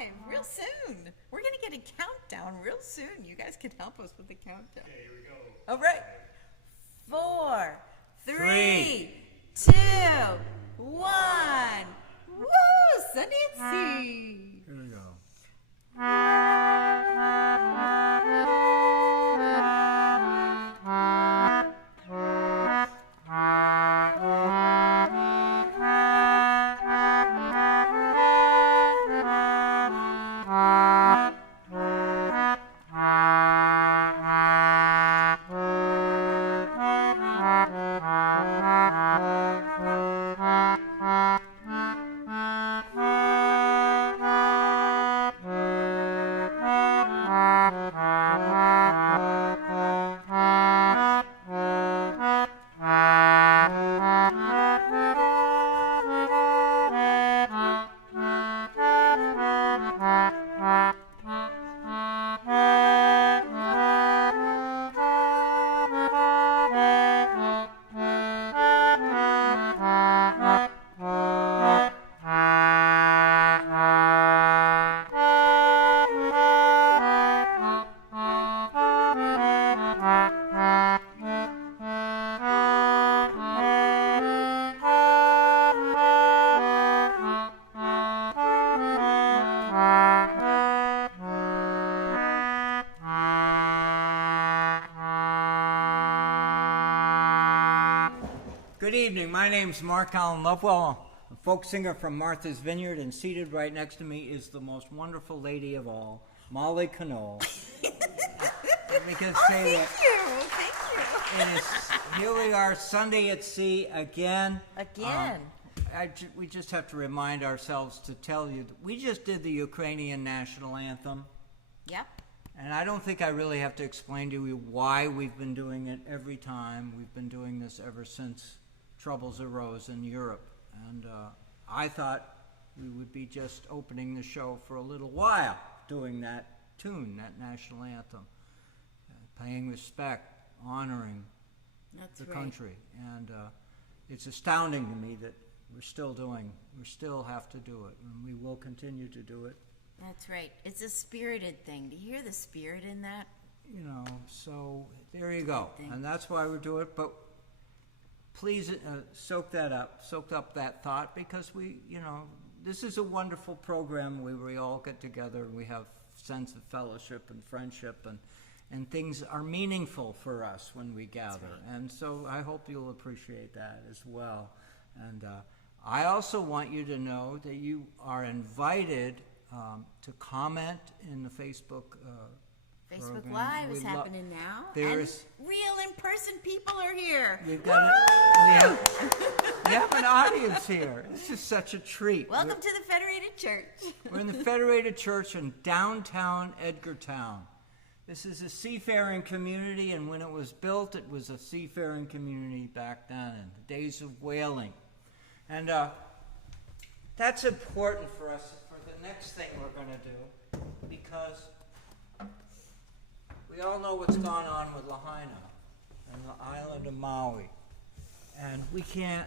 live real soon. We're going to get a countdown real soon. You guys can help us with the countdown. Okay, here we go. All right. 4, 3, 2, 1. Woo! Sunny at sea. Here we go. Good evening. My name's Mark Allen Lovewell, a folk singer from Martha's Vineyard, and seated right next to me is the most wonderful lady of all, Molly Conole. Let me just say that. Thank you. Here we are, Sunday at sea again. Again. We just have to remind ourselves to tell you that we just did the Ukrainian national anthem. Yep. And I don't think I really have to explain to you why we've been doing it every time. We've been doing this ever since troubles arose in Europe. And I thought we would be just opening the show for a little while doing that tune, that national anthem, paying respect, honoring the country. And it's astounding to me that we still have to do it, and we will continue to do it. That's right. It's a spirited thing. Do you hear the spirit in that? You know, so there you go. And that's why we do it. But please soak up that thought, because this is a wonderful program where we all get together and we have sense of fellowship and friendship, and things are meaningful for us when we gather. Right. And so I hope you'll appreciate that as well. And I also want you to know that you are invited to comment in the Facebook Facebook program. Live is happening now. There's real in-person people are here. We have an audience here. This is such a treat. Welcome to the Federated Church. We're in the Federated Church in downtown Edgartown. This is a seafaring community, and when it was built, it was a seafaring community back then in the days of whaling. And that's important for us for the next thing we're going to do, because we all know what's gone on with Lahaina and the island of Maui. And we can't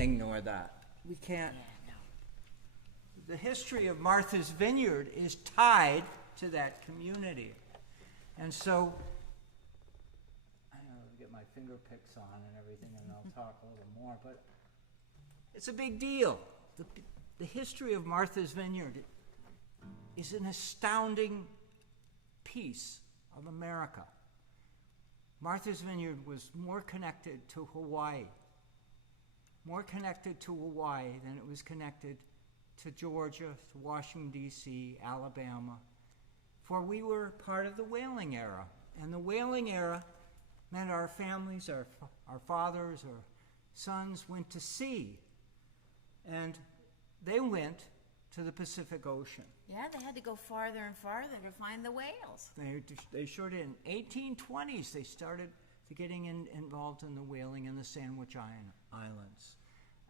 ignore that. We can't. Yeah, no. The history of Martha's Vineyard is tied to that community. And so, I don't know, get my finger picks on and everything, and I'll talk a little more, but it's a big deal. The history of Martha's Vineyard is an astounding piece of America. Martha's Vineyard was more connected to Hawaii than it was connected to Georgia, to Washington, D.C., Alabama, for we were part of the whaling era. And the whaling era meant our families, our fathers, our sons went to sea, and they went to the Pacific Ocean. Yeah, they had to go farther and farther to find the whales. They sure did. In the 1820s, they started getting involved in the whaling in the Sandwich Islands.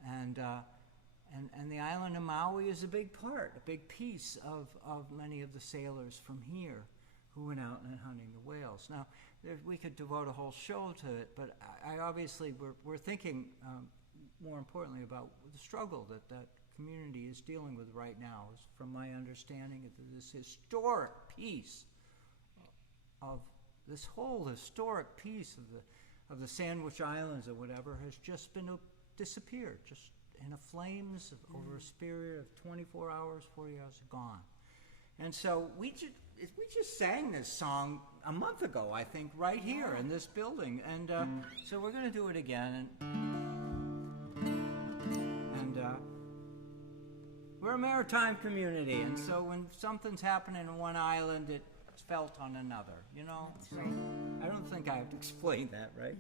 And the island of Maui is a big piece of many of the sailors from here who went out and hunting the whales. Now, we could devote a whole show to it, but I obviously we're thinking more importantly about the struggle that community is dealing with right now, is from my understanding, this historic piece of this whole historic piece of the Sandwich Islands or whatever has just been disappeared, just in a flames over a period of 24 hours, 40 hours, gone. And so we just sang this song a month ago, I think, right here in this building. And so we're going to do it again. And we're a maritime community, and so when something's happening in one island, it's felt on another, you know? That's so right. I don't think I have to explain that, right?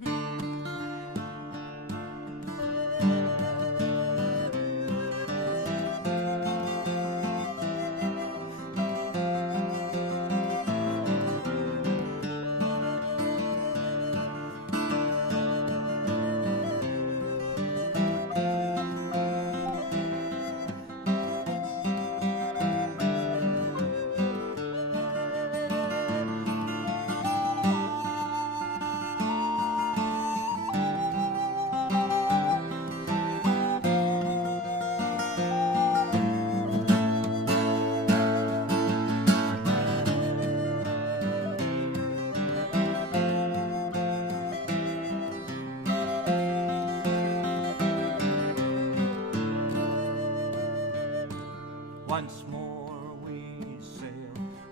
Once more we sail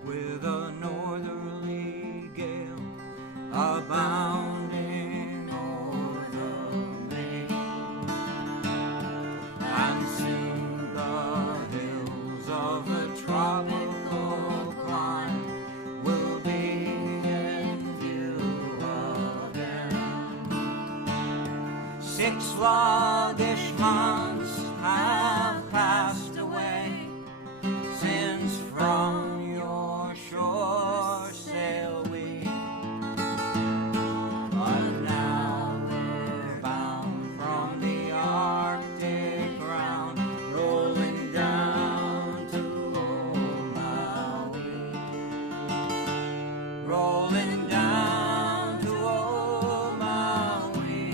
with a northerly gale, abounding o'er the main, and soon the hills of the tropical clime will be in view again. 6 sluggish months have passed away since from your shore sail we, but now we're bound from the Arctic ground, rolling down to old Maui, rolling down to old Maui,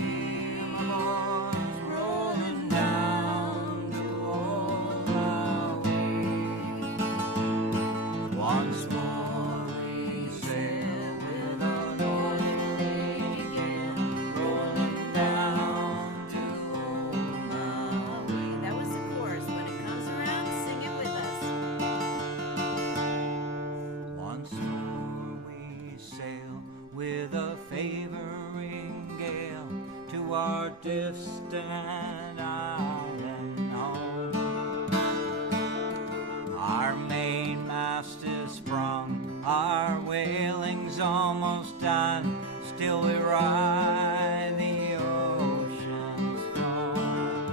my boys, rolling down to old Maui. Once more we sail with a northerly gale, rolling down to old Maui. That was the chorus. When it comes around, sing it with us. Once more we sail with a favoring gale to our distant island home. Our mainmast is sprung, our whaling's almost done, still we ride the ocean's foam.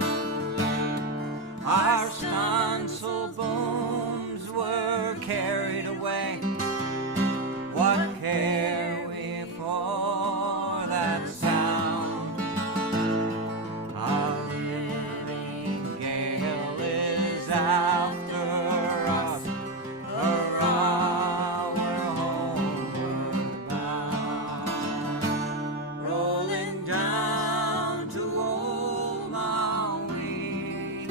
Our stunsail booms were carried away, what care we for that sound? A living gale is after us, hurrah, we're homeward bound, rolling down to old Maui,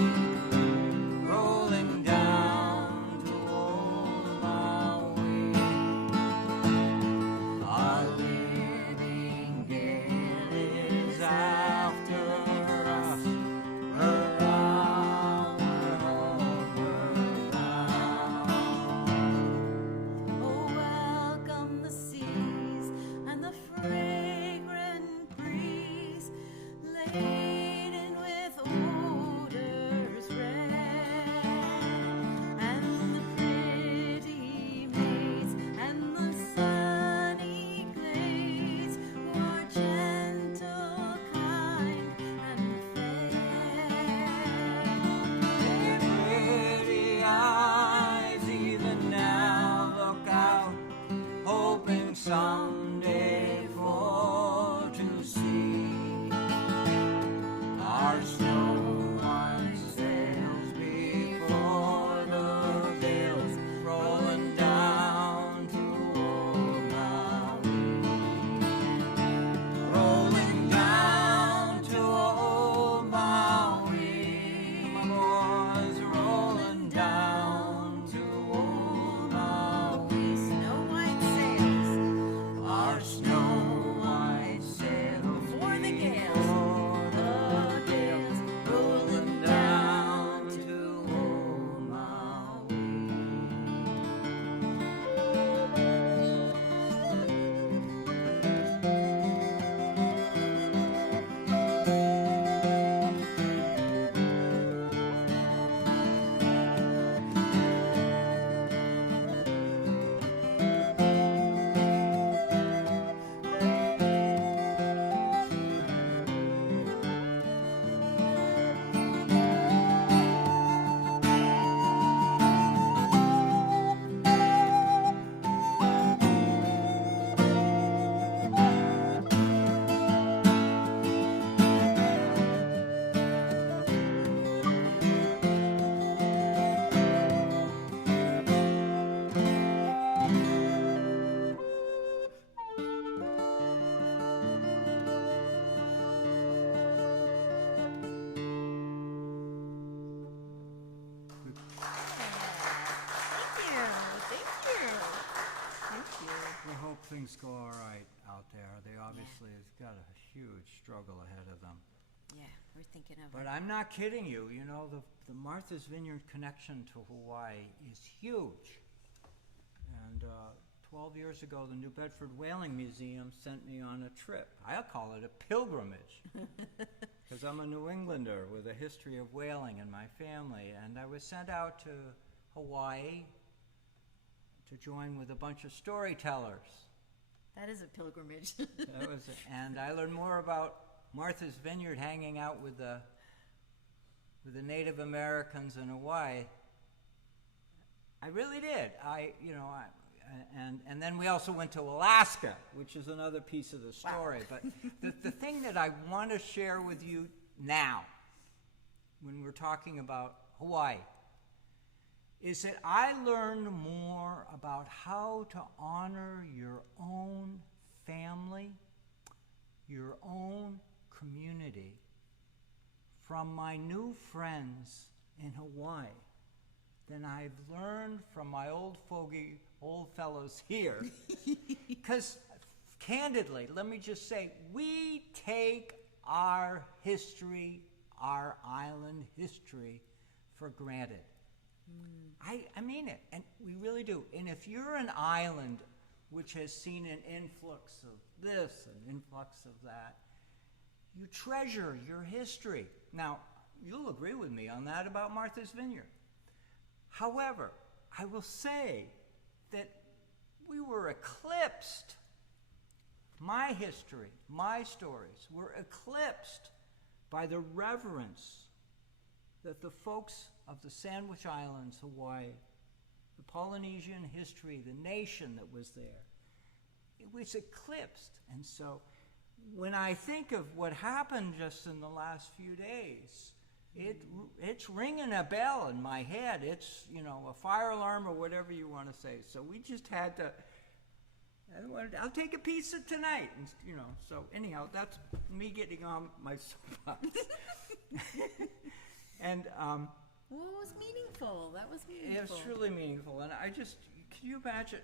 rolling down to old Maui. A living gale is after us, hurrah, we're homeward bound. Oh, welcome the seas and the fragrant breeze, laden with odors rare, and the pretty maids and the sunny glades who are gentle, kind, and fair. Their pretty eyes even now look out, hoping someday for to see our snow white sails before the gales, rolling down to old Maui, rolling down to old Maui, my boys, things go all right out there. They obviously have got a huge struggle ahead of them. Yeah, we're thinking of But it. I'm not kidding you. You know, the Martha's Vineyard connection to Hawaii is huge. And 12 years ago, the New Bedford Whaling Museum sent me on a trip. I'll call it a pilgrimage, because I'm a New Englander with a history of whaling in my family. And I was sent out to Hawaii to join with a bunch of storytellers. That is a pilgrimage. That was it. And I learned more about Martha's Vineyard hanging out with the Native Americans in Hawaii. I really did. And then we also went to Alaska, which is another piece of the story. Wow. But the thing that I want to share with you now, when we're talking about Hawaii, is that I learned more about how to honor your own family, your own community, from my new friends in Hawaii than I've learned from my old fellows here. Because, candidly, let me just say, we take our history, our island history, for granted. I mean it, and we really do. And if you're an island which has seen an influx of this, an influx of that, you treasure your history. Now, you'll agree with me on that about Martha's Vineyard. However, I will say that we were eclipsed. My history, my stories were eclipsed by the reverence that the folks of the Sandwich Islands, Hawaii, the Polynesian history, the nation that was there, it was eclipsed. And so when I think of what happened just in the last few days, it's ringing a bell in my head. It's, a fire alarm or whatever you want to say. So we just had to, I'll take a piece of tonight. And, so anyhow, that's me getting on my soapbox. And Well, it was meaningful. That was meaningful. it was truly meaningful. And can you imagine?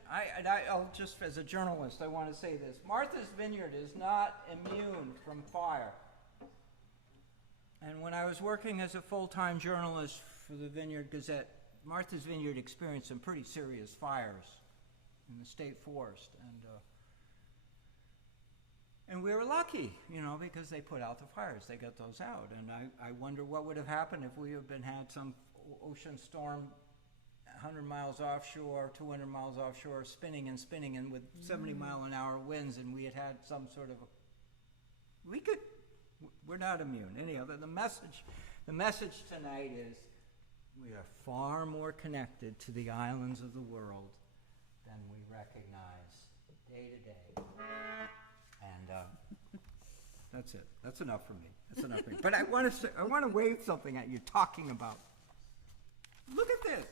I'll just, as a journalist, I want to say this. Martha's Vineyard is not immune from fire. And when I was working as a full-time journalist for the Vineyard Gazette, Martha's Vineyard experienced some pretty serious fires in the state forest. And we were lucky, because they put out the fires. They got those out. And I wonder what would have happened if we had some ocean storm 100 miles offshore, 200 miles offshore, spinning and with 70-mile-an-hour winds, and we had some sort of we're not immune. Anyhow, the message tonight is we are far more connected to the islands of the world than we recognize day to day. And that's it. That's enough for me. But I want to wave something at you talking about. Look at this.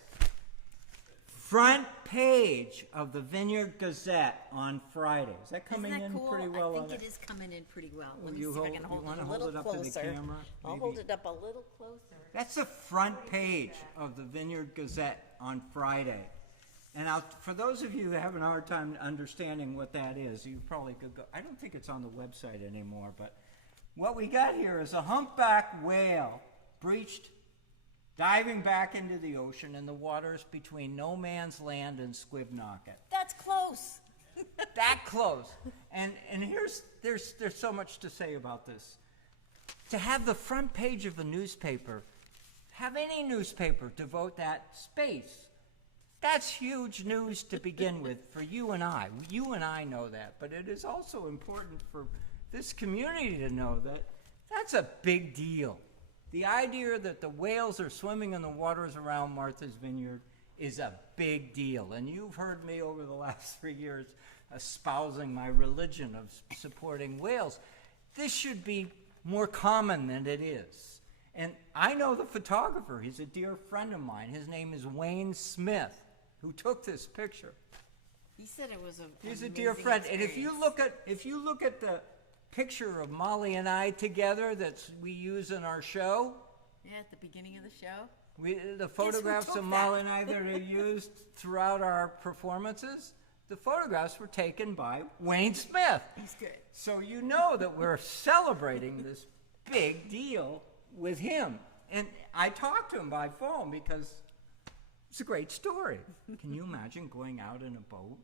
Front page of the Vineyard Gazette on Friday. Is that coming Isn't that in cool? pretty well? I think it is coming in pretty well. Let me You see if I hold- can you hold wanna it a hold little it up to the closer. camera, I'll maybe? hold it up a little closer. That's the front page of the Vineyard Gazette on Friday. And for those of you who have a hard time understanding what that is, you probably could go. I don't think it's on the website anymore, but what we got here is a humpback whale breached, diving back into the ocean in the waters between No Man's Land and Squibnocket. That's close. That close. And there's so much to say about this. To have the front page of a newspaper, have any newspaper devote that space, that's huge news to begin with for you and I. You and I know that, but it is also important for this community to know that that's a big deal. The idea that the whales are swimming in the waters around Martha's Vineyard is a big deal. And you've heard me over the last 3 years espousing my religion of supporting whales. This should be more common than it is. And I know the photographer. He's a dear friend of mine. His name is Wayne Smith, who took this picture. He said it was He's a dear friend. And if you look at the picture of Molly and I together that we use in our show. Yeah, at the beginning of the show. The photographs of Molly and I that are used throughout our performances, the photographs were taken by Wayne Smith. He's good. So you know that we're celebrating this big deal with him. And I talked to him by phone because it's a great story. Can you imagine going out in a boat?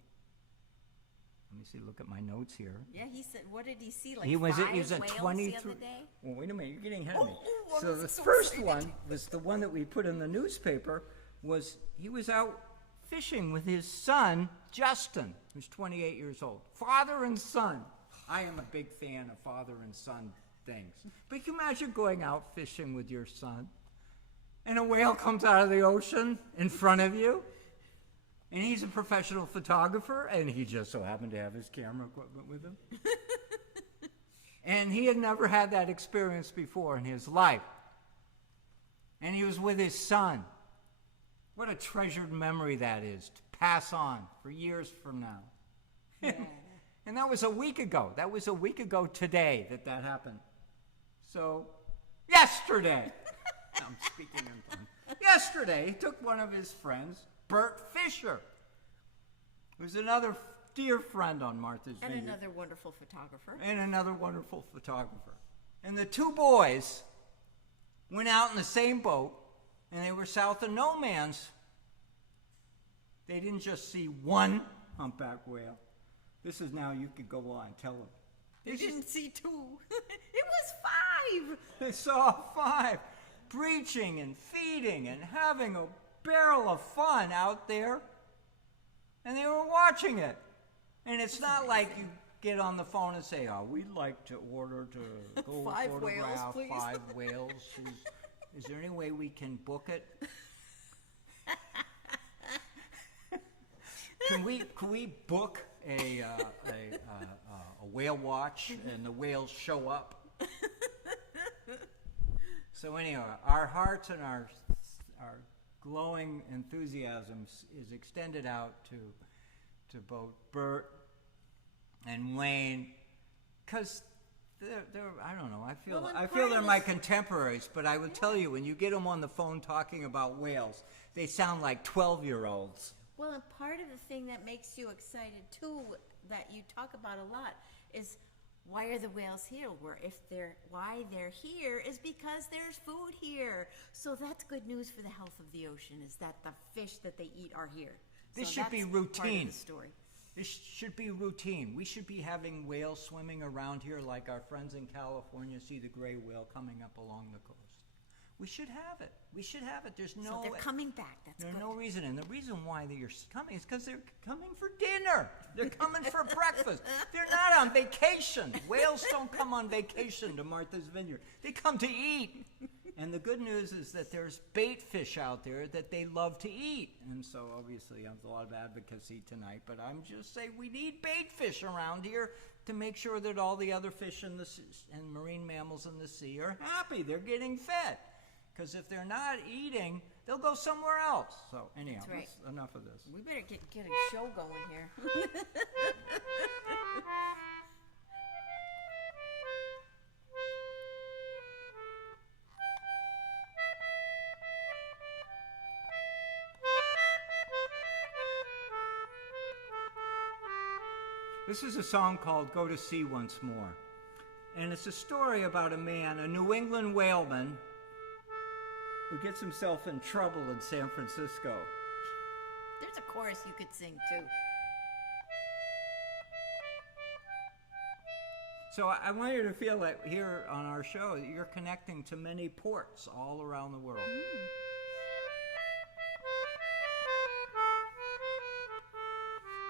Let me see, look at my notes here. Yeah, he said, what did he see? Like He was five a whales 23. the other day? Well, wait a minute, you're getting ahead of me. Oh, So I'm the so first excited. one was the one that we put in the newspaper. Was he was out fishing with his son Justin, who's 28 years old. Father and son. I am a big fan of father and son things. But can you imagine going out fishing with your son, and a whale comes out of the ocean in front of you? And he's a professional photographer, and he just so happened to have his camera equipment with him. And he had never had that experience before in his life. And he was with his son. What a treasured memory that is to pass on for years from now. Yeah. And that was a week ago. That was a week ago today that happened. So, yesterday, I'm speaking in fun. Yesterday, he took one of his friends, Bert Fisher, who's another dear friend on Martha's Vineyard. And another wonderful photographer. And another wonderful photographer. And the two boys went out in the same boat, and they were south of No Man's. They didn't just see one humpback whale. This is now, you could go on, tell them. They didn't see two. It was 5. They saw 5 breaching and feeding and having a barrel of fun out there. And they were watching it. And it's not like you get on the phone and say, oh, we'd like to order to go 5 photograph whales, please. 5 whales. Is there any way we can book it? Can we book a whale watch and the whales show up? So anyway, our hearts and our glowing enthusiasm is extended out to both Bert and Wayne, because they're I don't know, I feel they're my contemporaries, but I would tell you, when you get them on the phone talking about whales, they sound like 12-year-olds. Well, and part of the thing that makes you excited too, that you talk about a lot, is why are the whales here? Why they're here is because there's food here. So that's good news for the health of the ocean, is that the fish that they eat are here. This So should be that's routine. Part of the story. This should be routine. We should be having whales swimming around here like our friends in California see the gray whale coming up along the coast. We should have it. We should have it. There's no. So they're coming back. That's There's good. no reason, and the reason why they're coming is because they're coming for dinner. They're coming for breakfast. They're not on vacation. Whales don't come on vacation to Martha's Vineyard. They come to eat. And the good news is that there's bait fish out there that they love to eat. And so obviously there's a lot of advocacy tonight, but I'm just saying we need bait fish around here to make sure that all the other fish in the sea, and marine mammals in the sea are happy. They're getting fed. Because if they're not eating, they'll go somewhere else. So anyhow, That's right. that's enough of this. We better get a show going here. This is a song called Go to Sea Once More. And it's a story about a man, a New England whaleman, who gets himself in trouble in San Francisco. There's a chorus you could sing too. So I want you to feel that here on our show, that you're connecting to many ports all around the world.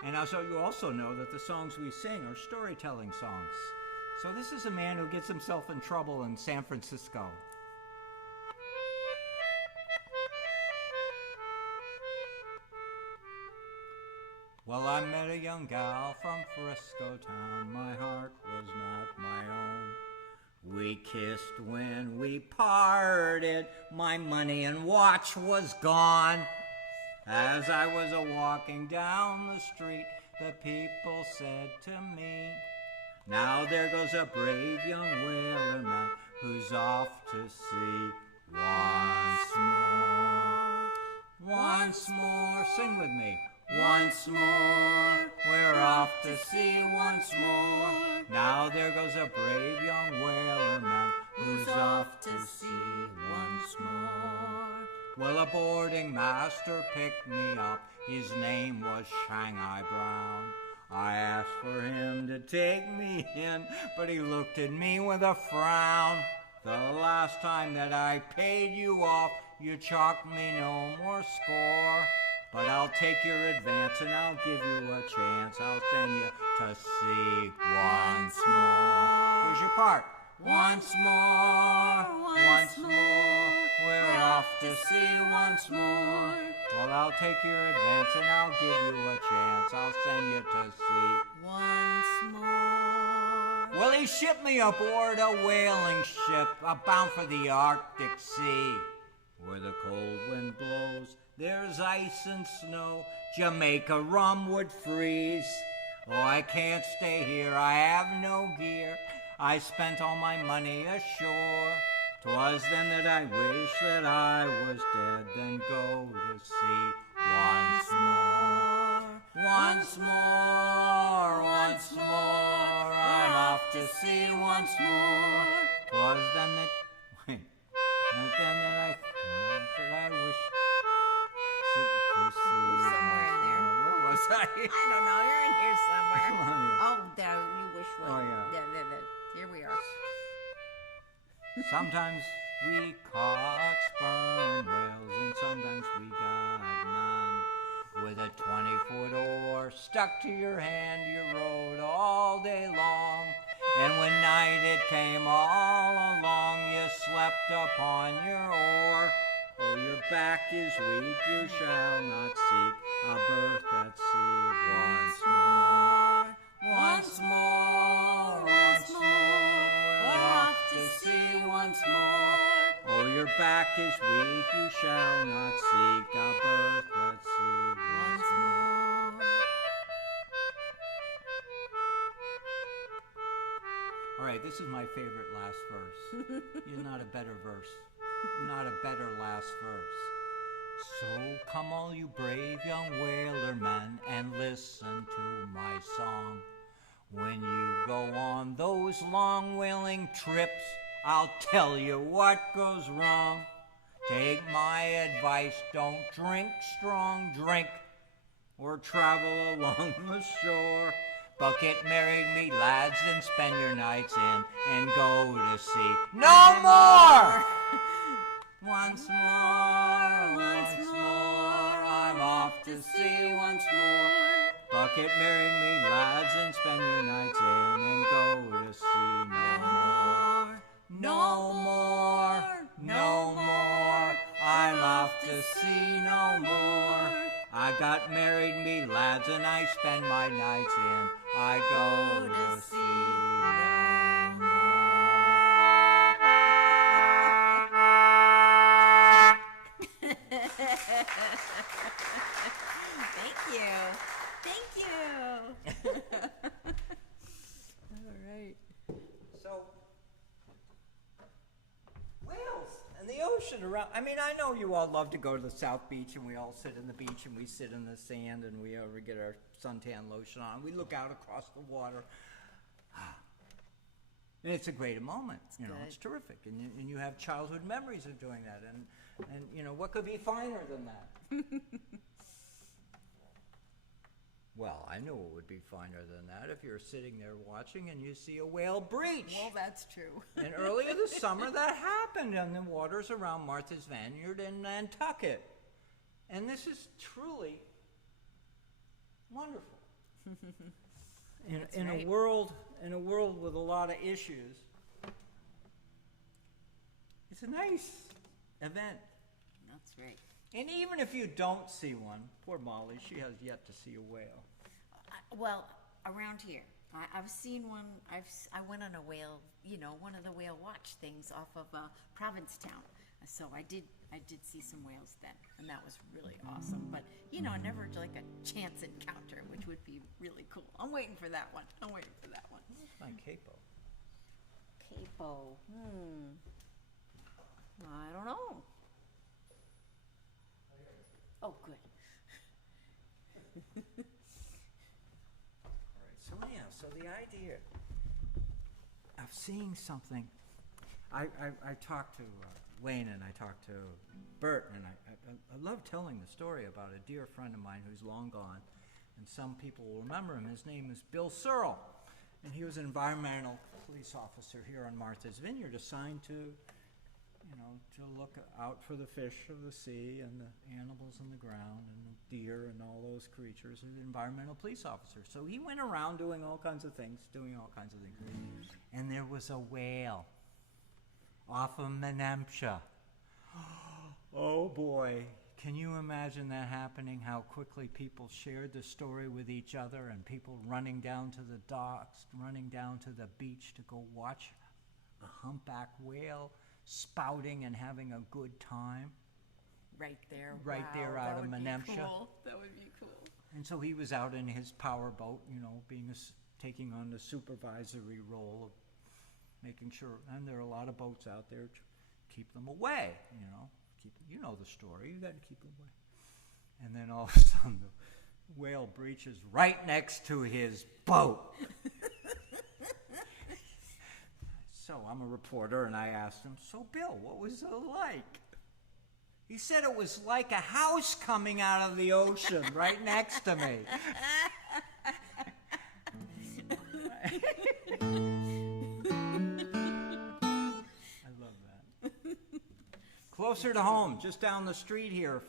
And also, you also know that the songs we sing are storytelling songs. So this is a man who gets himself in trouble in San Francisco. Well, I met a young gal from Frisco town. My heart was not my own. We kissed when we parted. My money and watch was gone. As I was a-walking down the street, the people said to me, now there goes a brave young whaler man who's off to sea once more. Once more, sing with me. Once more, we're off to sea once more. Now there goes a brave young whalerman who's off to sea once more. Well, a boarding master picked me up. His name was Shanghai Brown. I asked for him to take me in, but he looked at me with a frown. The last time that I paid you off, you chalked me no more score. But I'll take your advance and I'll give you a chance. I'll send you to sea once more. Here's your part. Once more, once more, we're off to sea once more. Well, I'll take your advance and I'll give you a chance. I'll send you to sea Once more. Well, he shipped me aboard a whaling ship bound for the Arctic Sea. Where the cold wind blows, there's ice and snow. Jamaica rum would freeze. Oh, I can't stay here, I have no gear. I spent all my money ashore. 'Twas then that I wished that I was dead. Then go to sea once more. Once more, once more, I'm off to sea once more. 'Twas then that, wait, and then that I thought that I wished to see We're somewhere in there. Where was I? I don't know. You're in here somewhere. Come on here. Oh, there. You wish one. Oh, yeah. There. Here we are. Sometimes we caught sperm whales and sometimes we got none. With a 20-foot oar stuck to your hand, you rode all day long. And when night it came all along, you slept upon your oar. Oh, your back is weak, you shall not seek a berth at sea once more. Once more, once more, we're off to sea once more. Oh, your back is weak, you shall not seek a berth at sea once more. All right, this is my favorite last verse. You're not a better verse. Not a better last verse. So come all you brave young whalermen and listen to my song. When you go on those long whaling trips, I'll tell you what goes wrong. Take my advice, don't drink strong drink or travel along the shore. But get married, me lads, and spend your nights in and go to sea no more! Once more, I'm off to sea once more. Bucket married me, lads, and spend your nights in and go to sea no more. No more, no more, I'm off to sea no more. I got married, me lads, and I spend my nights in. I go to sea no Thank you. All right. So, whales and the ocean around. I mean, I know you all love to go to the South Beach, and we all sit in the beach, and we sit in the sand, and we get our suntan lotion on. We look out across the water. And it's a great moment. It's terrific. And you have childhood memories of doing that. And what could be finer than that? Well, I know what would be finer than that if you're sitting there watching and you see a whale breach. Well, that's true. And earlier this summer that happened in the waters around Martha's Vineyard in Nantucket. And this is truly wonderful. In a world with a lot of issues, it's a nice event. That's right. And even if you don't see one, poor Molly, she has yet to see a whale. Well, around here, I've seen one. I went on a whale, one of the whale watch things off of Provincetown. So I did see some whales then, and that was really awesome. But never like a chance encounter, which would be really cool. I'm waiting for that one. What's my capo? Capo. I don't know. Oh, good. so the idea of seeing something, I talked to Wayne and I talked to Bert, and I love telling the story about a dear friend of mine who's long gone, and some people will remember him. His name is Bill Searle, and he was an environmental police officer here on Martha's Vineyard, assigned to, you know, to look out for the fish of the sea and the animals in the ground and the deer and all those creatures, an environmental police officer. So he went around doing all kinds of things. And there was a whale off of Menemsha. Oh boy, can you imagine that happening? How quickly people shared the story with each other, and people running down to the docks, running down to the beach to go watch a humpback whale spouting and having a good time. Right there. Right there out of Menemsha. Cool. That would be cool. And so he was out in his power boat, you know, taking on the supervisory role of making sure, and there are a lot of boats out there to keep them away, you know. You know the story, you got to keep them away. And then all of a sudden the whale breaches right next to his boat. So I'm a reporter, and I asked him, so Bill, what was it like? He said it was like a house coming out of the ocean right next to me. I love that. Closer to home, just down the street here,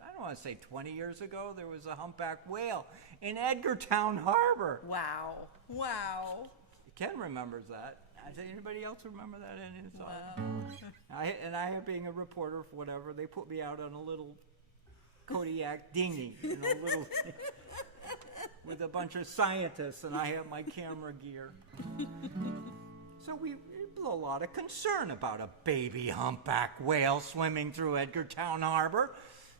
I don't want to say 20 years ago, there was a humpback whale in Edgartown Harbor. Wow. Wow. Ken remembers that. Does anybody else remember that in his Wow. I, being a reporter for whatever, they put me out on a little Kodiak dinghy, you know, little with a bunch of scientists, and I have my camera gear. So we blew a lot of concern about a baby humpback whale swimming through Edgartown Harbor.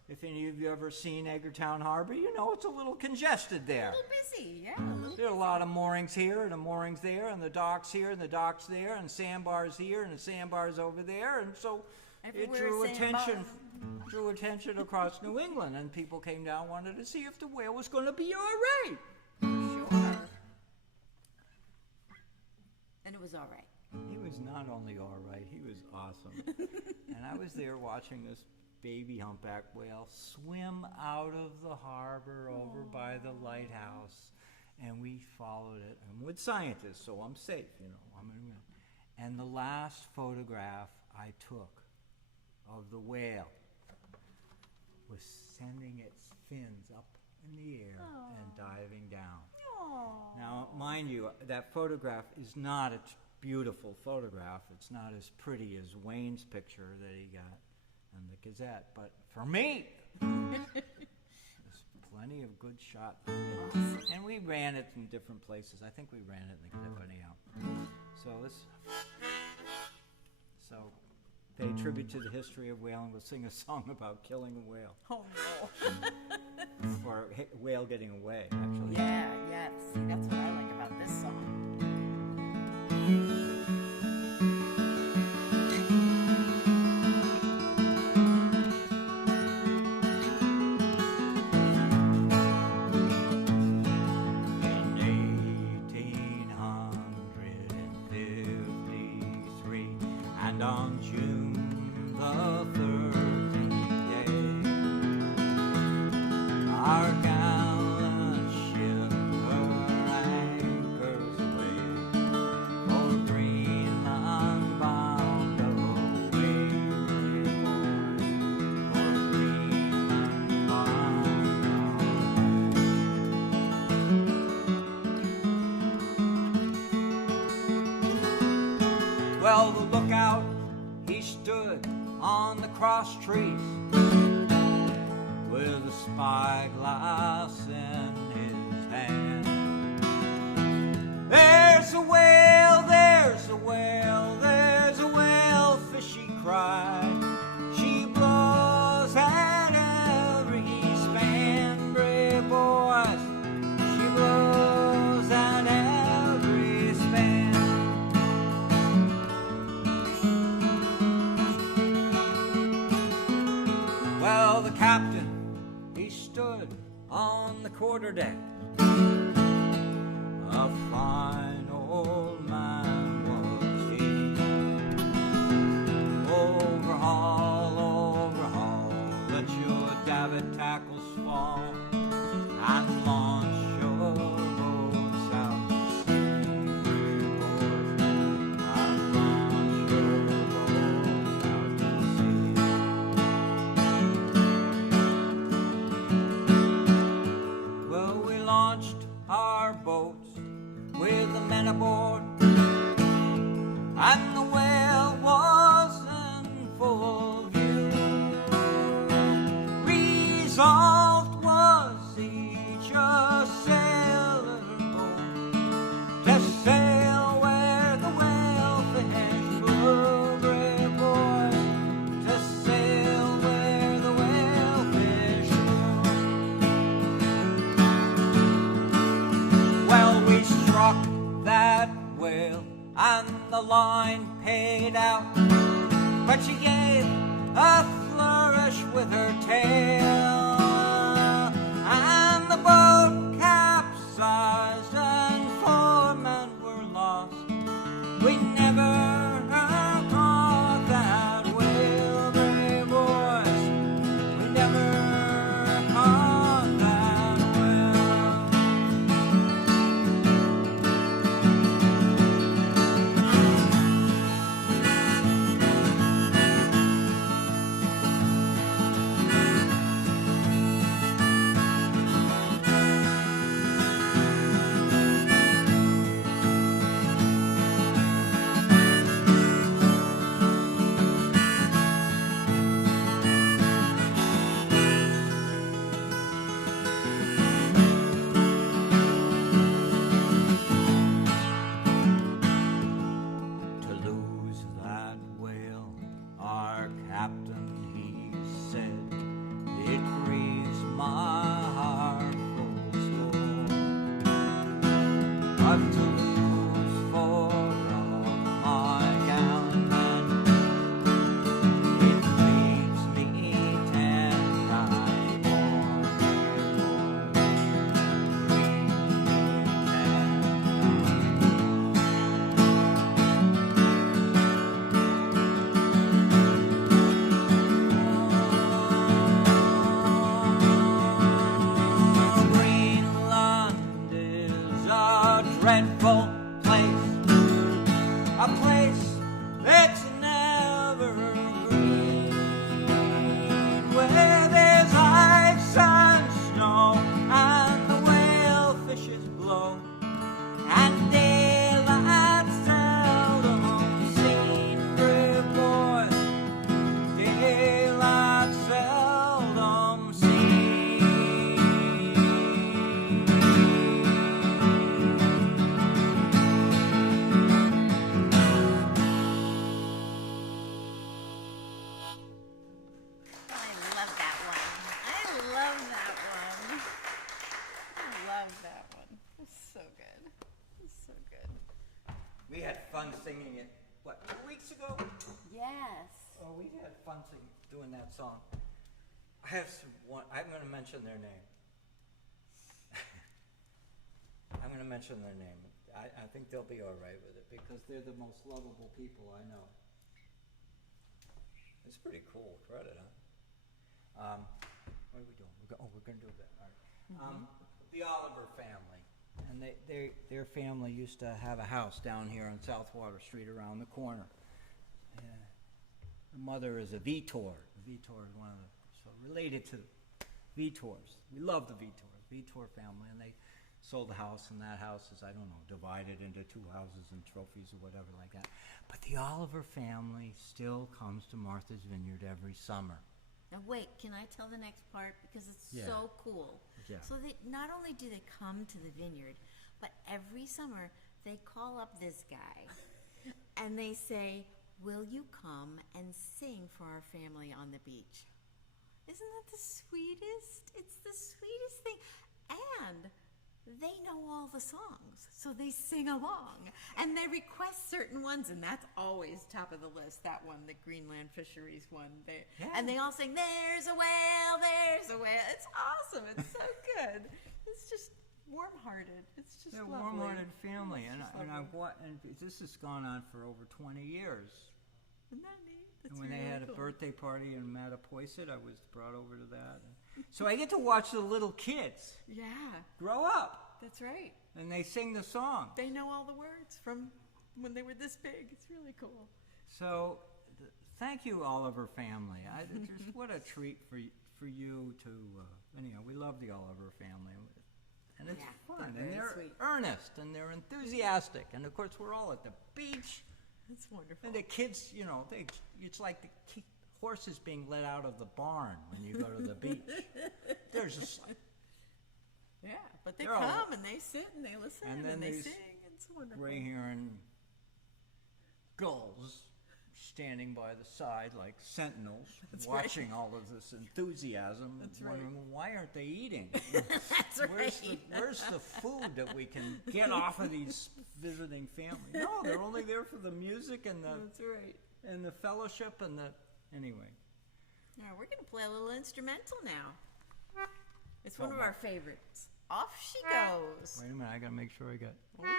If any of you ever seen Edgartown Harbor, you know it's a little congested there. A little busy, yeah. There are a lot of moorings here and the moorings there, and the docks here and the docks there, and sandbars here and the sandbars over there, and so it drew attention across New England, and people came down, wanted to see if the whale was going to be all right. Sure. And it was all right. He was not only all right, he was awesome. And I was there watching this baby humpback whale swim out of the harbor over by the lighthouse, and we followed it. I'm with scientists, so I'm safe, you know. And the last photograph I took of the whale was sending its fins up in the air and diving down. Aww. Now, mind you, that photograph is not a beautiful photograph. It's not as pretty as Wayne's picture that he got in the Gazette, but for me, there's plenty of good shots. And we ran it in different places. I think we ran it in the Gazette, anyhow. So pay tribute to the history of whaling. We'll sing a song about killing a whale. Oh no. Or a whale getting away, actually. Yeah, see, that's what I like about this song. Well, the lookout, he stood on the cross trees with a spyglass in his hand. There's a whale, there's a whale, there's a whale, fish, he cried. She blows at every span, brave boys, she blows at every span. Well, the captain, he stood on the quarterdeck a fine old man was he. Overhaul, overhaul, let your davit tackles fall, and launch your boats out to sea, brave boys, and launch your boats out to sea. Well, we launched our boats with the men aboard, and the whale was in full view. Resolved was each a sailor born to sail where the whale fish flew, brave boys, to sail where the whale fish flew. Well, we struck that whale and the line paid out, but she gave a flourish with her tail, and the boat capsized and 4 men were lost. We never caught that whale, brave boys, we never caught that whale. To lose that whale, our captain, he said, it grieves my heart full sore. But to lose 4 of my gallant men, it grieves me 10 times more, brave boys, grieves me 10 times. Greenland is a dreadful place, a place that's never green, where there's ice and snow and the whale fishes blow, and daylight seldom seen, brave boys, daylight seldom seen. I love that one. I love that one. I love that one. It's so good. It's so good. We had fun singing it, what, 2 weeks ago? Yes. Oh, we had fun doing that song. I have I'm going to mention their name. I'm going to mention their name. I think they'll be all right with it because they're the most lovable people I know. It's pretty cool credit, huh? What are we doing? We're going to do that. All right. The Oliver family, and their family used to have a house down here on South Water Street around the corner. The mother is a Vitor. Vitor is one of the, so related to Vitors. We love the Vitor family, and they sold the house, and that house is, I don't know, divided into 2 houses and trophies or whatever like that. But the Oliver family still comes to Martha's Vineyard every summer. Now wait, can I tell the next part? Because it's Yeah. so cool. Yeah. So they not only do they come to the vineyard, but every summer they call up this guy and they say, "Will you come and sing for our family on the beach?" Isn't that the sweetest? It's the sweetest thing. And they know all the songs, so they sing along, and they request certain ones, and that's always top of the list. That one, the Greenland Fisheries one, and they all sing, "There's a whale, there's a whale." It's awesome. It's so good. It's just warm heart. warm-hearted. It's just They're a lovely. warm-hearted family, It's just and lovely. and this has gone on for over 20 years. Isn't that neat? That's And when really they had cool. a birthday party in Mattapoisett, I was brought over to that. So I get to watch the little kids Yeah, grow up, that's right. and they sing the song. They know all the words from when they were this big. It's really cool. So thank you, Oliver family. Just what a treat for you to. Anyhow, we love the Oliver family, and it's Yeah, fun, they're and very they're sweet. earnest, and they're enthusiastic, and of course we're all at the beach, It's wonderful. and the kids, it's like the horses being let out of the barn when you go to the beach. They're just like Yeah, but they They're all- come and they sit and they listen And and, then they these sing. It's wonderful. gray-heron gulls standing by the side like sentinels, That's right. watching all of this enthusiasm, That's right. wondering, why aren't they eating? That's right. Where's the food that we can get off of these visiting families? No, they're only there for the music and That's right. the fellowship and the anyway. Yeah, we're going to play a little instrumental now. It's one of Oh, our favorites. Off she goes. Wait a minute, I gotta make sure I got. There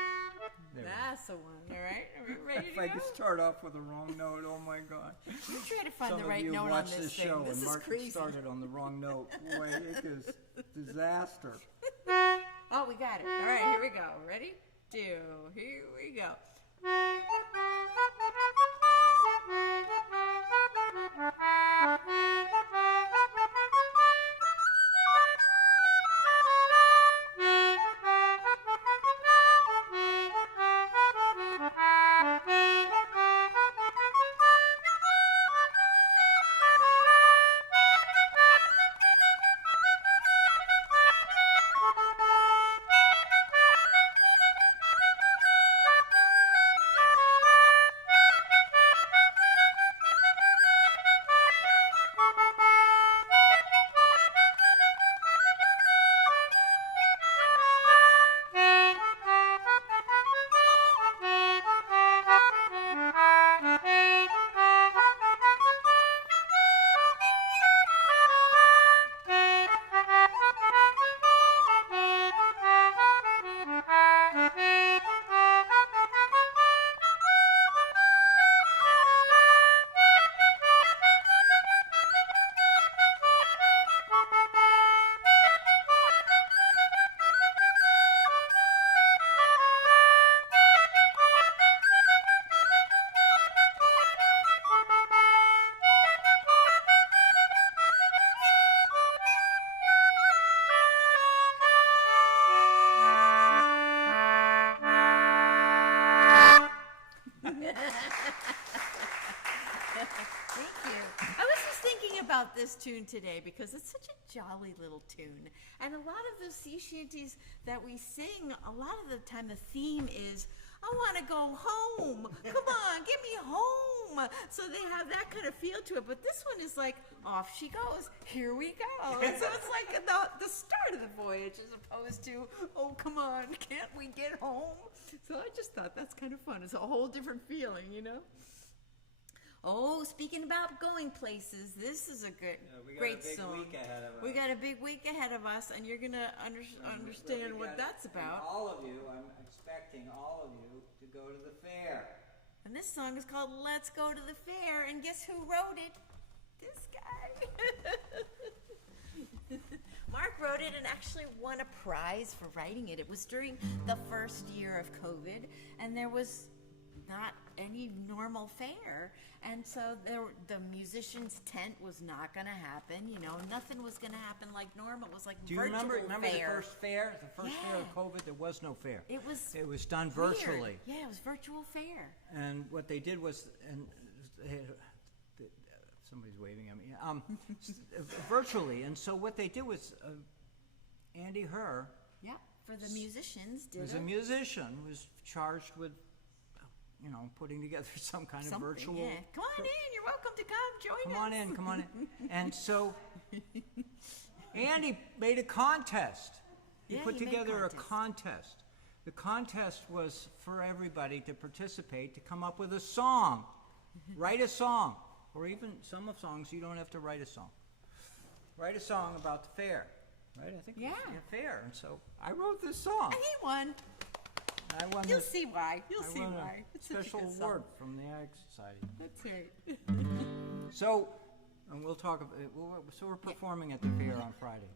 we go. That's the one. All right, are we ready If to I go? could start off with the wrong note, oh my God. You try to find Some the of right you note on watched this thing. show This and is Mark crazy. started on the wrong note. Boy, it is disaster. Oh, we got it. All right, here we go. Ready? Here we go. Thank you. I was just thinking about this tune today because it's such a jolly little tune. And a lot of the sea shanties that we sing, a lot of the time the theme is, I want to go home. Come on, get me home. So they have that kind of feel to it. But this one is like, off she goes. Here we go. And so it's like the start of the voyage as opposed to, oh, come on, can't we get home? So I just thought that's kind of fun. It's a whole different feeling, you know? Oh, speaking about going places, this is a great song. ahead of us. We got a big week ahead of us, and you're gonna understand what that's about. All of you, I'm expecting all of you to go to the fair. And this song is called "Let's Go to the Fair," and guess who wrote it? This guy. Mark wrote it and actually won a prize for writing it. It was during the first year of COVID, and there was not any normal fair, and so the musicians' tent was not going to happen. You know, nothing was going to happen like normal. It was like Do you virtual remember fair. the first fair? The first fair of Yeah. COVID, there was no fair. It was done weird. virtually. Yeah, it was virtual fair. And what they did was, somebody's waving at me, virtually. And so what they did was, Andy Herr, Yeah, for the musicians, did was a musician, was charged with, putting together some kind of something. virtual. Yeah, come on in. You're welcome to come join Come us. on in, come on in. And so Andy made a contest. He Yeah, put he made together a contest. contest. The contest was for everybody to participate, to come up with a song. Write a song. Or even some of songs, you don't have to write a song. Write a song about the fair. right? I think Yeah. it was a fair. And so I wrote this song. And he won. I won You'll this, see why. You'll I see won why. a It's such a special good song. award from the Ag Society. That's right. So, and we'll talk about it. So we're performing at the fair on Friday.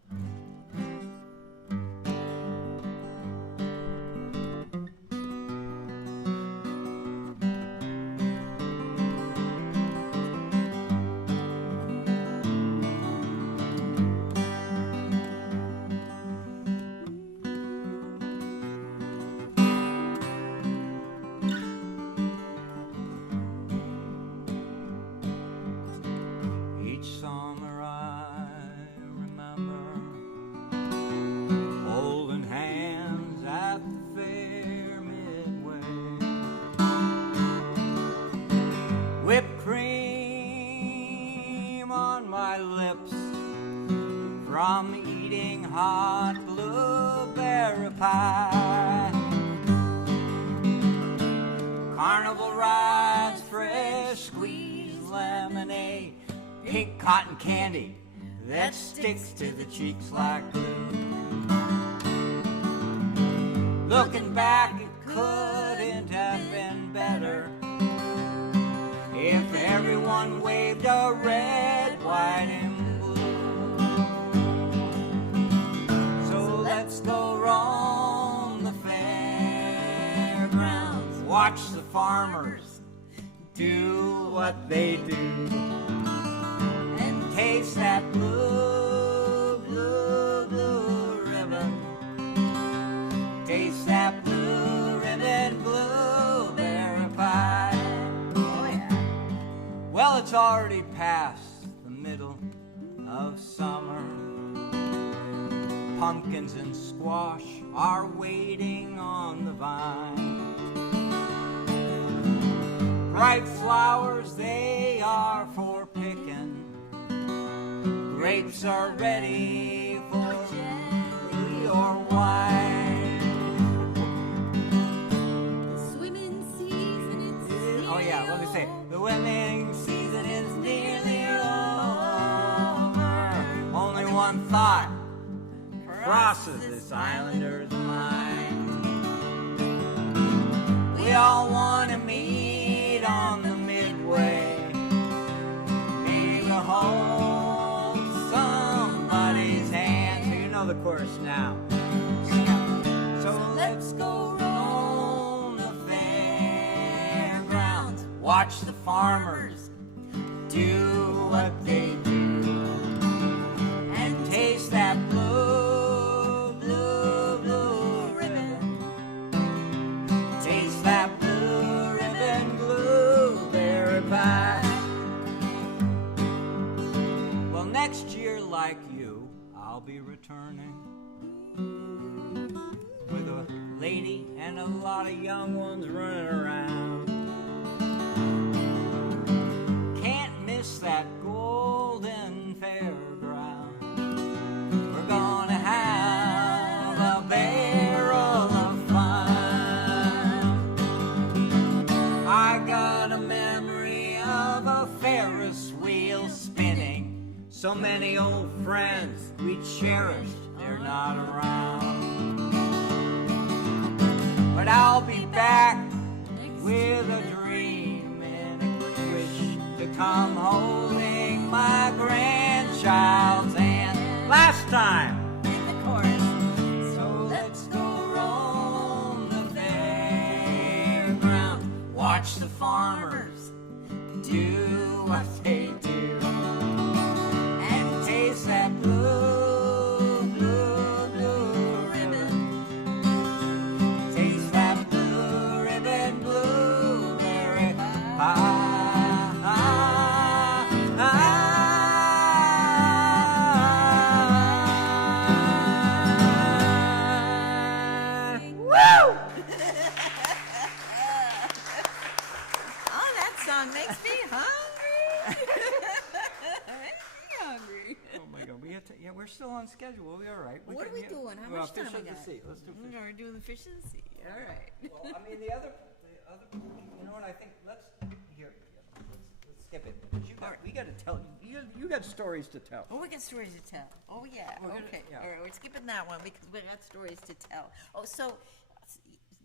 Each summer I remember holding hands at the fair midway, whipped cream on my lips from eating hot blueberry pie, carnival rides, fresh squeezed lemonade, pink cotton candy that sticks to the cheeks like glue. Looking back, it couldn't have been better if everyone waved a red, white, and blue. So let's go roam the fairgrounds, watch the farmers do what they do, taste that blue, blue, blue ribbon. Taste that blue ribbon, blueberry pie. Oh yeah. Well, it's already past the middle of summer. Pumpkins and squash are waiting on the vine. Bright flowers, they are for picking. Grapes are ready for jelly or wine. The swimming season is nearly Oh yeah, let me say, the swimming season is nearly over. Only one thought crosses this islander's mind. We all want to meet on the midway. Maybe hold somebody's hand. So you know the chorus now. So let's go roam the fairgrounds, watch the farmers do what they do, and taste that blue, blue, blue ribbon. Taste that blue ribbon, blueberry pie. Well, next year, like you, I'll be returning with a lady and a lot of young ones running around. Can't miss that golden fairground. We're gonna have a barrel of fun. I got a memory of a Ferris wheel spinning. So many old friends we cherished, they're not around. But I'll be back with a dream and a wish to come holding my grandchild's hand. Last time. in the chorus. So let's go roam the fairground, watch the farmers do what they do, and taste that blue, blue, blue ribbon. Taste that blue ribbon, blueberry pie. Woo! Oh, that song makes me hungry. Makes me hungry. Oh my God, we have to. Yeah, we're still on schedule. We'll be all right. What are we doing? How much time Fish we of the got? sea. Let's do fish. We're doing the fish in the sea. All right. Well, I mean, the other, you know what? I think let's skip it, because we got to tell, you got stories to tell. Oh, we got stories to tell. Oh, yeah. Okay. All right, we're skipping that one because we got stories to tell. Oh, so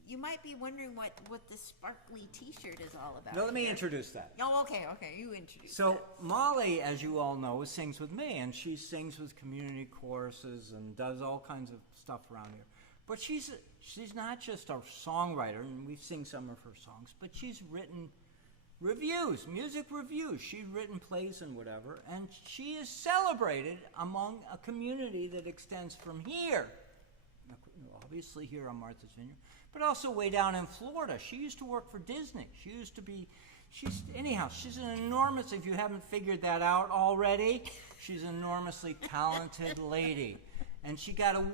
you might be wondering what this sparkly T-shirt is all about. No, let me introduce that. Oh, okay. You introduce So that. Molly, as you all know, sings with me, and she sings with community choruses and does all kinds of stuff around here. But she's not just a songwriter, and we've sing some of her songs, but she's written reviews, music reviews. She's written plays and whatever, and she is celebrated among a community that extends from here, obviously here on Martha's Vineyard, but also way down in Florida. She used to work for Disney. She's an enormous, if you haven't figured that out already, she's an enormously talented lady. And she got a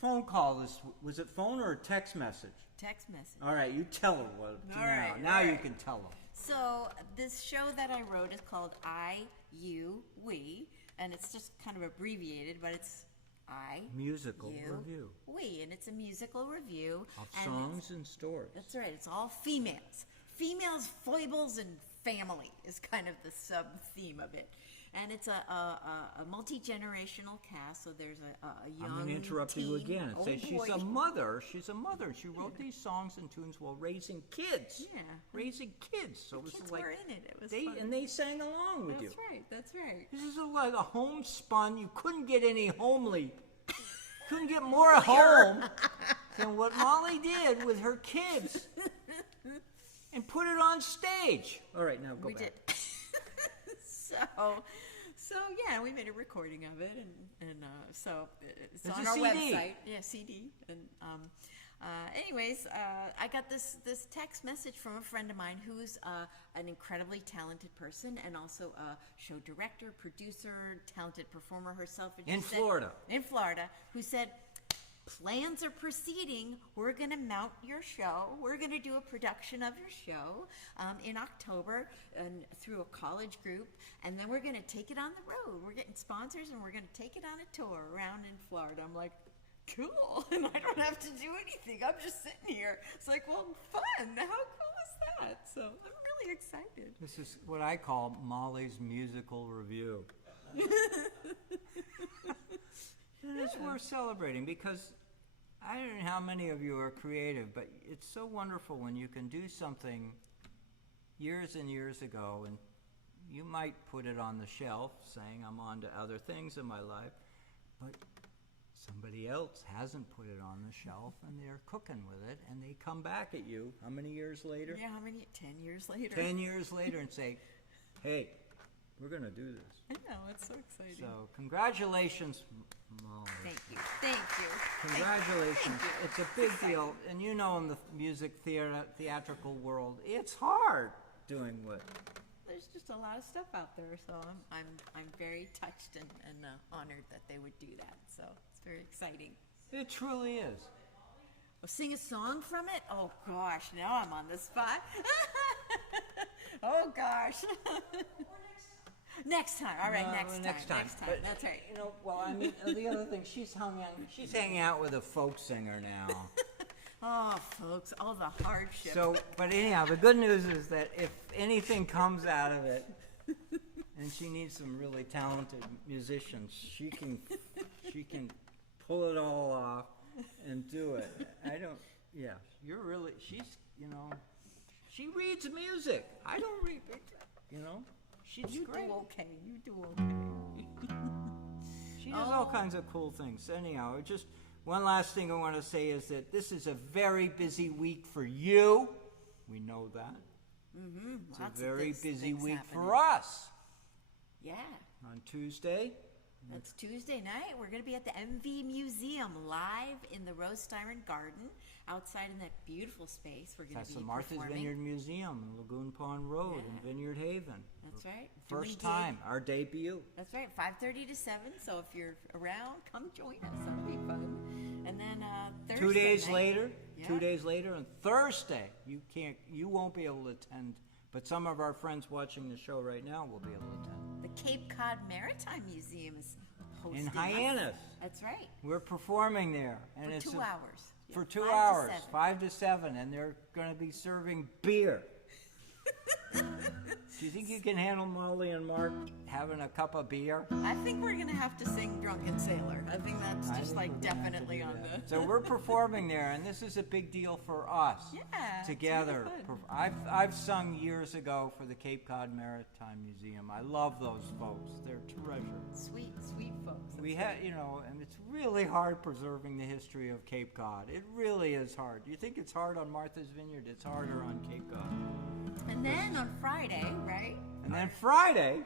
phone call. Was it phone or a text message? Text message. All right, you tell her what All right, now you can tell her. So this show that I wrote is called I, You, We, and it's just kind of abbreviated, but it's I, Musical you, review. We, and it's a musical review. Of songs and stories. That's right, it's all females. Females, foibles, and family is kind of the sub-theme of it. And it's a multi-generational cast, so there's a young I'm going to interrupt you again and say she's boy. a mother. She's a mother. She wrote these songs and tunes while raising kids. Yeah. Raising kids. So The it was kids like were in it. It was fun. and they sang along with you. That's right. This is like a homespun. You couldn't get any homely. Couldn't get more home than what Molly did with her kids and put it on stage. All right, now go We back. did. So yeah, we made a recording of it, and so it's It's on a our CD. website. Yeah, CD. And anyways, I got this text message from a friend of mine who's an incredibly talented person and also a show director, producer, talented performer herself. And In she said- Florida. In Florida, who said, plans are proceeding. We're going to mount your show. We're going to do a production of your show in October and through a college group, and then we're going to take it on the road. We're getting sponsors, and we're going to take it on a tour around in Florida. I'm like, cool, and I don't have to do anything. I'm just sitting here. It's like, well, fun. How cool is that? So I'm really excited. This is what I call Molly's musical review. And it's worth celebrating because I don't know how many of you are creative, but it's so wonderful when you can do something years and years ago, and you might put it on the shelf saying I'm on to other things in my life, but somebody else hasn't put it on the shelf and they're cooking with it, and they come back at you, how many years later? Yeah, how many? 10 years later. 10 years later and say, hey, we're going to do this. I know, it's so exciting. So congratulations, Molly. Thank you. Thank you. Congratulations. Thank you. It's a big deal. And you know, in the music theatrical world, it's hard doing what. There's just a lot of stuff out there, so I'm very touched and honored that they would do that. So it's very exciting. It truly is. Well, sing a song from it? Oh gosh, now I'm on the spot. Oh gosh. Next time. All right, No, next time. But, That's right. You know, well, I mean, the other thing, she's hanging out with a folk singer now. Oh, folks, all the hardship. So, but anyhow, the good news is that if anything comes out of it, and she needs some really talented musicians, she can pull it all off and do it. She reads music. I don't read, she's you great. do okay. You do okay. She does all kinds of cool things. Anyhow, just one last thing I want to say is that this is a very busy week for you. We know that. Mm-hmm. It's a very busy week for us. Yeah. On Tuesday. That's Tuesday night. We're going to be at the MV Museum live in the Rose Styron Garden outside in that beautiful space. We're going That's to be the Martha's performing. Vineyard Museum, Lagoon Pond Road in Vineyard Haven. That's right. First Doing time, gig. our debut. That's right. 5:30 to 7. So if you're around, come join us. That'll be fun. And then Thursday 2 days night, later, Yeah. 2 days later, on Thursday, you won't be able to attend, but some of our friends watching the show right now will be able to attend. The Cape Cod Maritime Museum is hosting In us. Hyannis. That's right. We're performing there. And For it's 2 hours. For Yeah, 2 5 to hours, 7. 5 to 7, and they're going to be serving beer. Do you think you can handle Molly and Mark having a cup of beer? I think we're gonna have to sing "Drunken Sailor." I think that's I just think like we're gonna have to definitely do on that. the. So we're performing there, and this is a big deal for us. Yeah, it's Together. really fun. I've sung years ago for the Cape Cod Maritime Museum. I love those folks. They're a treasure. Sweet, sweet folks. We had, and it's really hard preserving the history of Cape Cod. It really is hard. You think it's hard on Martha's Vineyard? It's harder on Cape Cod. And then on Friday, right? And then Friday,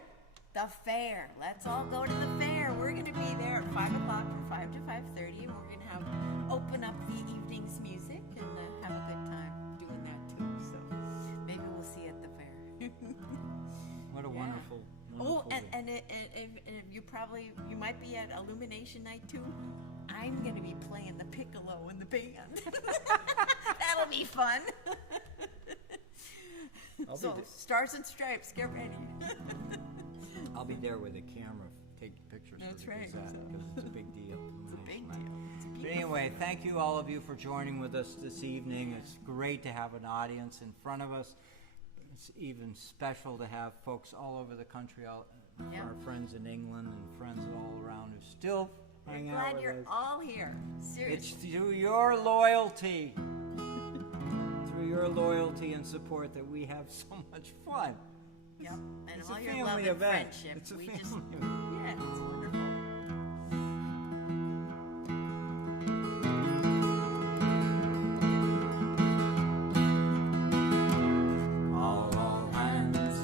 The fair. Let's all go to the fair. We're going to be there at 5 o'clock from 5 to 5:30, and we're going to open up the evening's music and have a good time doing that too. So maybe we'll see you at the fair. what a Yeah. wonderful. Oh, wonderful and day. if you might be at Illumination Night too. I'm going to be playing the piccolo in the band. That'll be fun. I'll be So, there. Stars and Stripes, get ready. I'll be there with a camera taking pictures. That's for the right, Gazette, so. 'cause it's a big deal. It's a big Night. deal. It's But beautiful. anyway, thank you all of you for joining with us this evening. It's great to have an audience in front of us. It's even special to have folks all over the country, Yeah. our friends in England and friends all around who still hang We're out glad with you're us. all here. It's Seriously. through your loyalty, and support that we have so much fun. Yep. And It's all a your family love and event. friendship. It's a We family just, event. yeah, it's wonderful. All hands,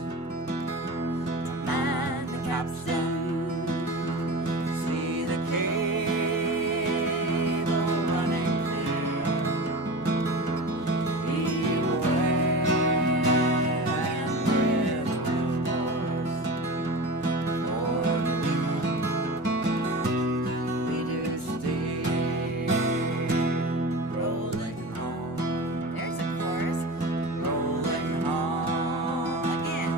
man the capstan, see the cable running clear. Heave away and with the force for the wind. We do stay rolling home. There's a chorus. Rolling home, Again.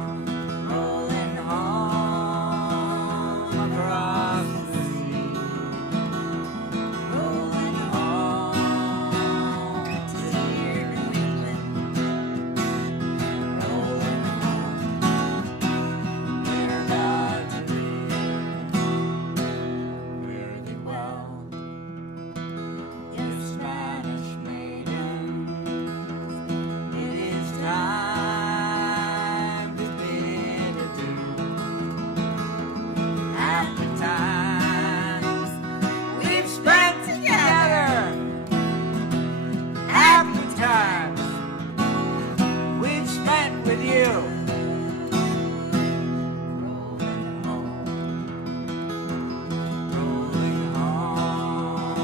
rolling home across the sea, rolling home to Here New in England. rolling home, where God to be, where they well, Yes, Spanish maiden. It is time to bid adieu. Happy times we've spent together. Happy times we've spent with you. Rolling home, rolling home,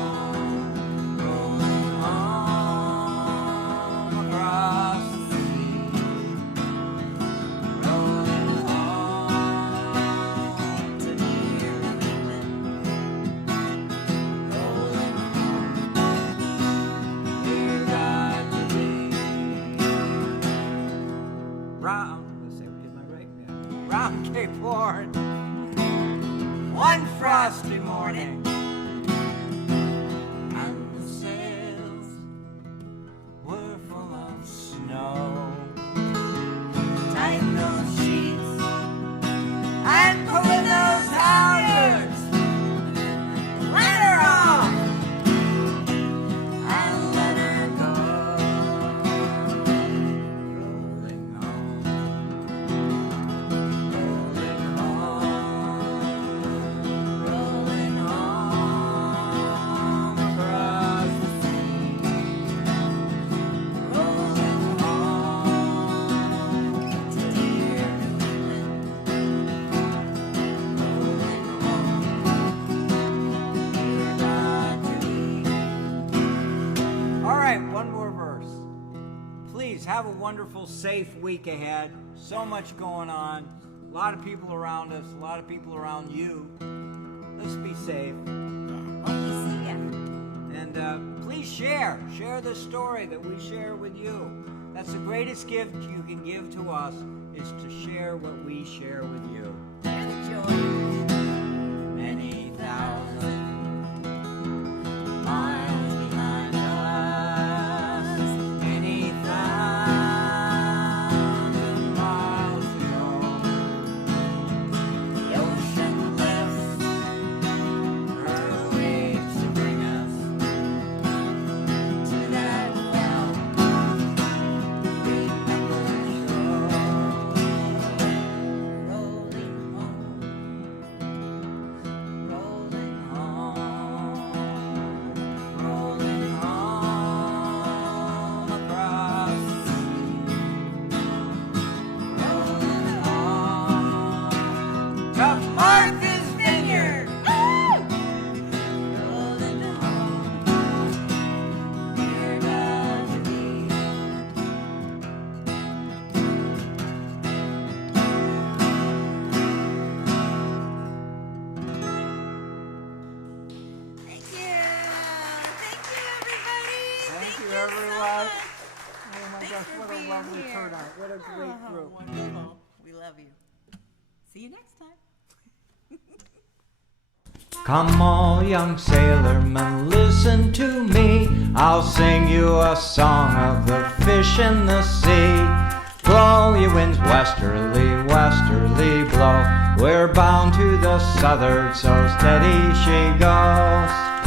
rolling home across the sea, rolling home to near England, rolling home, where God to be. Round, let's say we did my right, yeah. Round Cape Horn, one frosty morning, and the sails were full of snow. Tighten those sheets and pull in those halyards. Let her off and let her go. Rolling home, rolling home, rolling home across the sea, rolling home to dear New England, rolling home, dear God to be. All right, one more verse. Please have a wonderful, safe week ahead. So much going on. A lot of people around us, a lot of people around you. Let's be safe. Hope we see ya. And please share the story that we share with you. That's the greatest gift you can give to us, is to share what we share with you. Hear the joy. Many thousand miles behind us, many thousand miles to go. everyone. Oh my Thanks gosh, for what a being lovely here. turnout. What a great group. Wonderful. We love you. See you next time. Come all young sailormen, listen to me. I'll sing you a song of the fish in the sea. Blow, ye winds, westerly, westerly blow. We're bound to the southward, so steady she goes.